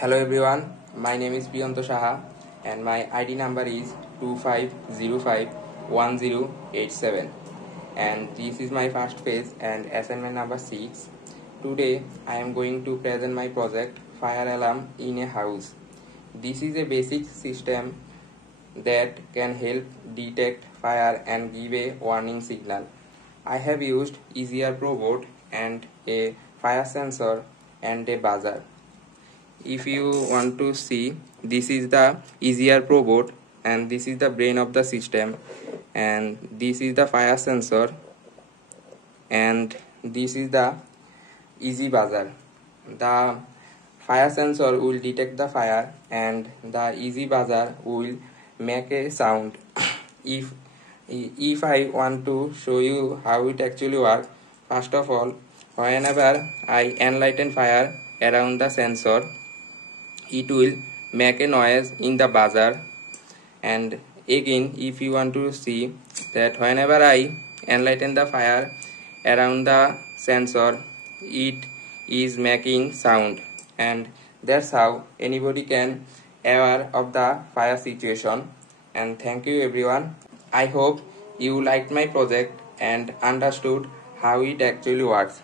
Hello everyone, my name is Priyanto Saha and my ID number is 25051087 and this is my first phase and assignment number 6. Today I am going to present my project Fire Alarm in a House. This is a basic system that can help detect fire and give a warning signal. I have used Easier Probot and a fire sensor and a buzzer. If you want to see, this is the Easier Probot and this is the brain of the system, and this is the fire sensor, and this is the easy buzzer. The fire sensor will detect the fire and the easy buzzer will make a sound. if I want to show you how it actually works, first of all, whenever I enlighten fire around the sensor, it will make a noise in the buzzer. And again, if you want to see that whenever I enlighten the fire around the sensor, it is making sound, and that's how anybody can aware of the fire situation. And thank you everyone. I hope you liked my project and understood how it actually works.